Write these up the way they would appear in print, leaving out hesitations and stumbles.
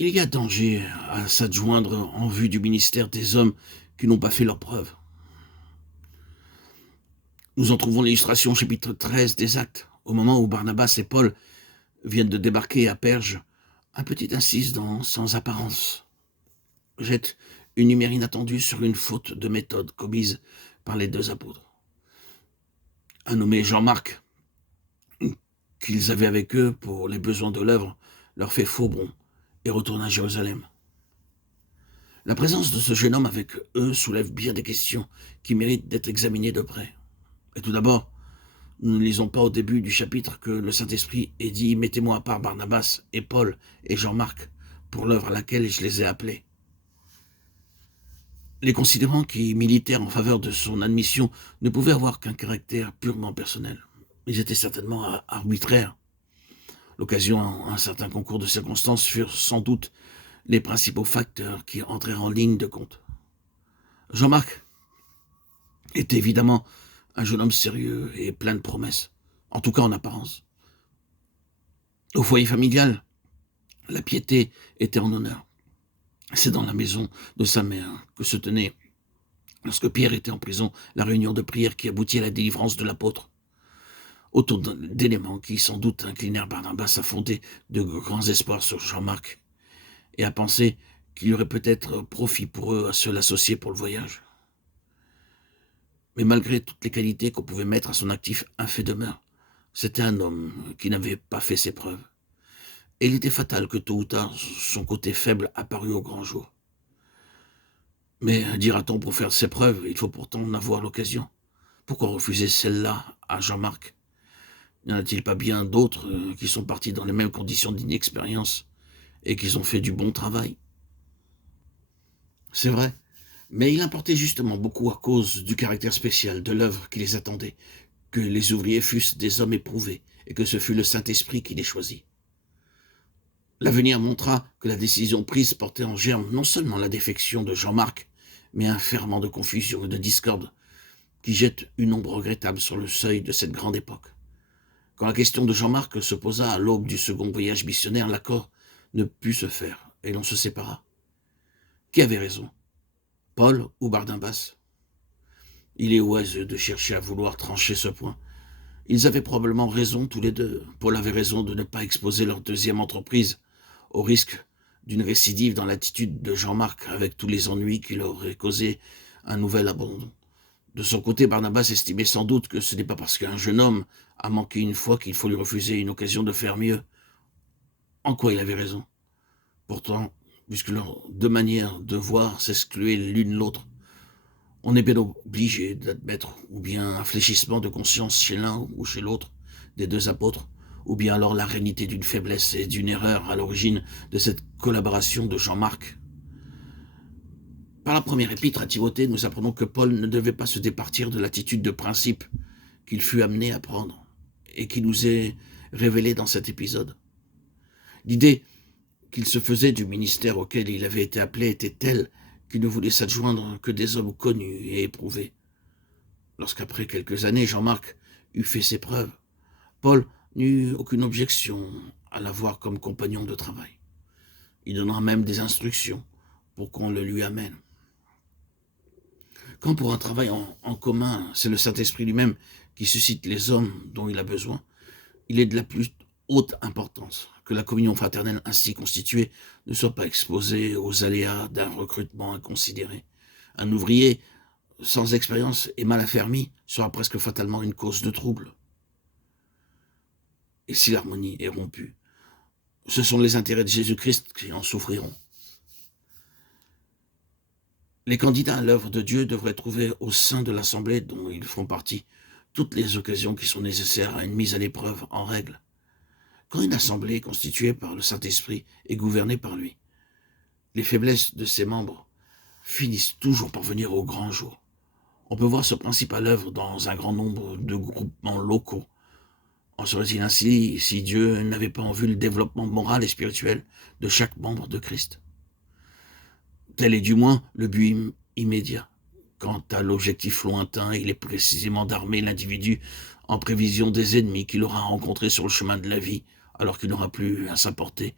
Il y a danger à s'adjoindre en vue du ministère des hommes qui n'ont pas fait leurs preuves. Nous en trouvons l'illustration au chapitre 13 des Actes, au moment où Barnabas et Paul viennent de débarquer à Perge. Un petit incident sans apparence jette une lumière inattendue sur une faute de méthode commise par les deux apôtres. Un nommé Jean-Marc, qu'ils avaient avec eux pour les besoins de l'œuvre, leur fait faux bond et retourne à Jérusalem. La présence de ce jeune homme avec eux soulève bien des questions qui méritent d'être examinées de près. Et tout d'abord, nous ne lisons pas au début du chapitre que le Saint-Esprit ait dit « Mettez-moi à part Barnabas et Paul et Jean-Marc pour l'œuvre à laquelle je les ai appelés ». Les considérants qui militèrent en faveur de son admission ne pouvaient avoir qu'un caractère purement personnel. Ils étaient certainement arbitraires. L'occasion, un certain concours de circonstances furent sans doute les principaux facteurs qui entrèrent en ligne de compte. Jean-Marc était évidemment un jeune homme sérieux et plein de promesses, en tout cas en apparence. Au foyer familial, la piété était en honneur. C'est dans la maison de sa mère que se tenait, lorsque Pierre était en prison, la réunion de prière qui aboutit à la délivrance de l'apôtre. Autant d'éléments qui sans doute inclinèrent Barnabas à fonder de grands espoirs sur Jean-Marc et à penser qu'il y aurait peut-être profit pour eux à se l'associer pour le voyage. Mais malgré toutes les qualités qu'on pouvait mettre à son actif, un fait demeure. C'était un homme qui n'avait pas fait ses preuves. Et il était fatal que tôt ou tard, son côté faible apparût au grand jour. Mais, dira-t-on, pour faire ses preuves, il faut pourtant en avoir l'occasion. Pourquoi refuser celle-là à Jean-Marc? N'y en a-t-il pas bien d'autres qui sont partis dans les mêmes conditions d'inexpérience et qui ont fait du bon travail? C'est vrai, mais il importait justement beaucoup à cause du caractère spécial de l'œuvre qui les attendait, que les ouvriers fussent des hommes éprouvés et que ce fut le Saint-Esprit qui les choisit. L'avenir montra que la décision prise portait en germe non seulement la défection de Jean-Marc, mais un ferment de confusion et de discorde qui jette une ombre regrettable sur le seuil de cette grande époque. Quand la question de Jean-Marc se posa à l'aube du second voyage missionnaire, l'accord ne put se faire et l'on se sépara. Qui avait raison, Paul ou Barnabas? Il est oiseux de chercher à vouloir trancher ce point. Ils avaient probablement raison tous les deux. Paul avait raison de ne pas exposer leur deuxième entreprise au risque d'une récidive dans l'attitude de Jean-Marc avec tous les ennuis qu'il aurait causé un nouvel abandon. De son côté, Barnabas estimait sans doute que ce n'est pas parce qu'un jeune homme a manqué une fois qu'il faut lui refuser une occasion de faire mieux. En quoi il avait raison? Pourtant, puisque leurs deux manières de voir s'excluaient l'une l'autre, on est bien obligé d'admettre ou bien un fléchissement de conscience chez l'un ou chez l'autre des deux apôtres, ou bien alors la réalité d'une faiblesse et d'une erreur à l'origine de cette collaboration de Jean-Marc. Par la première épître à Timothée, nous apprenons que Paul ne devait pas se départir de l'attitude de principe qu'il fut amené à prendre et qui nous est révélée dans cet épisode. L'idée qu'il se faisait du ministère auquel il avait été appelé était telle qu'il ne voulait s'adjoindre que des hommes connus et éprouvés. Lorsqu'après quelques années, Jean-Marc eut fait ses preuves, Paul n'eut aucune objection à l'avoir comme compagnon de travail. Il donnera même des instructions pour qu'on le lui amène. Quand pour un travail en commun, c'est le Saint-Esprit lui-même qui suscite les hommes dont il a besoin, il est de la plus haute importance que la communion fraternelle ainsi constituée ne soit pas exposée aux aléas d'un recrutement inconsidéré. Un ouvrier sans expérience et mal affermi sera presque fatalement une cause de trouble. Et si l'harmonie est rompue, ce sont les intérêts de Jésus-Christ qui en souffriront. Les candidats à l'œuvre de Dieu devraient trouver au sein de l'assemblée dont ils font partie toutes les occasions qui sont nécessaires à une mise à l'épreuve en règle. Quand une assemblée est constituée par le Saint-Esprit et gouvernée par lui, les faiblesses de ses membres finissent toujours par venir au grand jour. On peut voir ce principe à l'œuvre dans un grand nombre de groupements locaux. En serait-il ainsi si Dieu n'avait pas en vue le développement moral et spirituel de chaque membre de Christ? Tel est du moins le but immédiat. Quant à l'objectif lointain, il est précisément d'armer l'individu en prévision des ennemis qu'il aura rencontrés sur le chemin de la vie, alors qu'il n'aura plus à s'apporter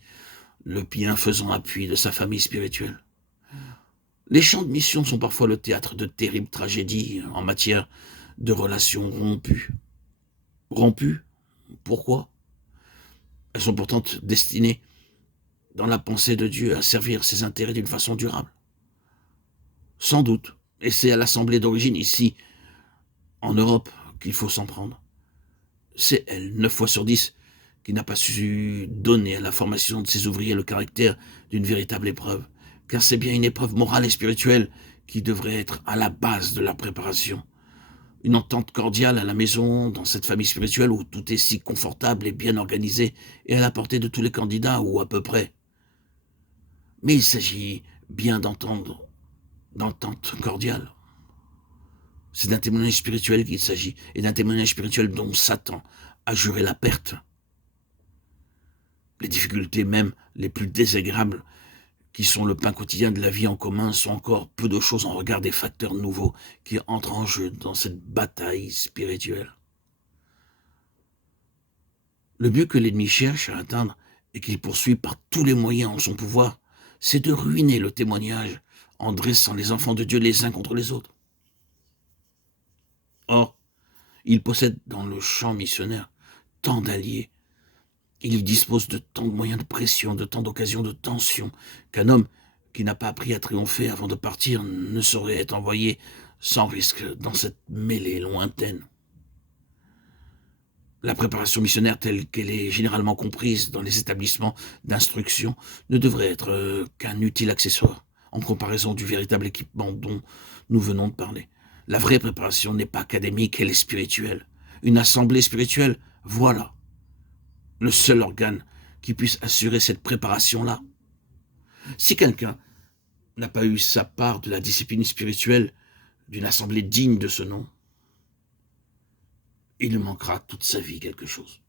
le bienfaisant appui de sa famille spirituelle. Les champs de mission sont parfois le théâtre de terribles tragédies en matière de relations rompues. Rompues? Pourquoi? Elles sont pourtant destinées, dans la pensée de Dieu, à servir ses intérêts d'une façon durable. Sans doute, et c'est à l'assemblée d'origine ici, en Europe, qu'il faut s'en prendre. C'est elle, 9 fois sur 10, qui n'a pas su donner à la formation de ses ouvriers le caractère d'une véritable épreuve, car c'est bien une épreuve morale et spirituelle qui devrait être à la base de la préparation. Une entente cordiale à la maison, dans cette famille spirituelle où tout est si confortable et bien organisé et à la portée de tous les candidats, ou à peu près. Mais il s'agit bien d'entente cordiale. C'est d'un témoignage spirituel qu'il s'agit, et d'un témoignage spirituel dont Satan a juré la perte. Les difficultés même les plus désagréables qui sont le pain quotidien de la vie en commun sont encore peu de choses en regard des facteurs nouveaux qui entrent en jeu dans cette bataille spirituelle. Le but que l'ennemi cherche à atteindre et qu'il poursuit par tous les moyens en son pouvoir, c'est de ruiner le témoignage en dressant les enfants de Dieu les uns contre les autres. Or, il possède dans le champ missionnaire tant d'alliés. Il dispose de tant de moyens de pression, de tant d'occasions de tension, qu'un homme qui n'a pas appris à triompher avant de partir ne saurait être envoyé sans risque dans cette mêlée lointaine. La préparation missionnaire telle qu'elle est généralement comprise dans les établissements d'instruction ne devrait être qu'un utile accessoire en comparaison du véritable équipement dont nous venons de parler. La vraie préparation n'est pas académique, elle est spirituelle. Une assemblée spirituelle, voilà le seul organe qui puisse assurer cette préparation-là. Si quelqu'un n'a pas eu sa part de la discipline spirituelle d'une assemblée digne de ce nom, il lui manquera toute sa vie quelque chose.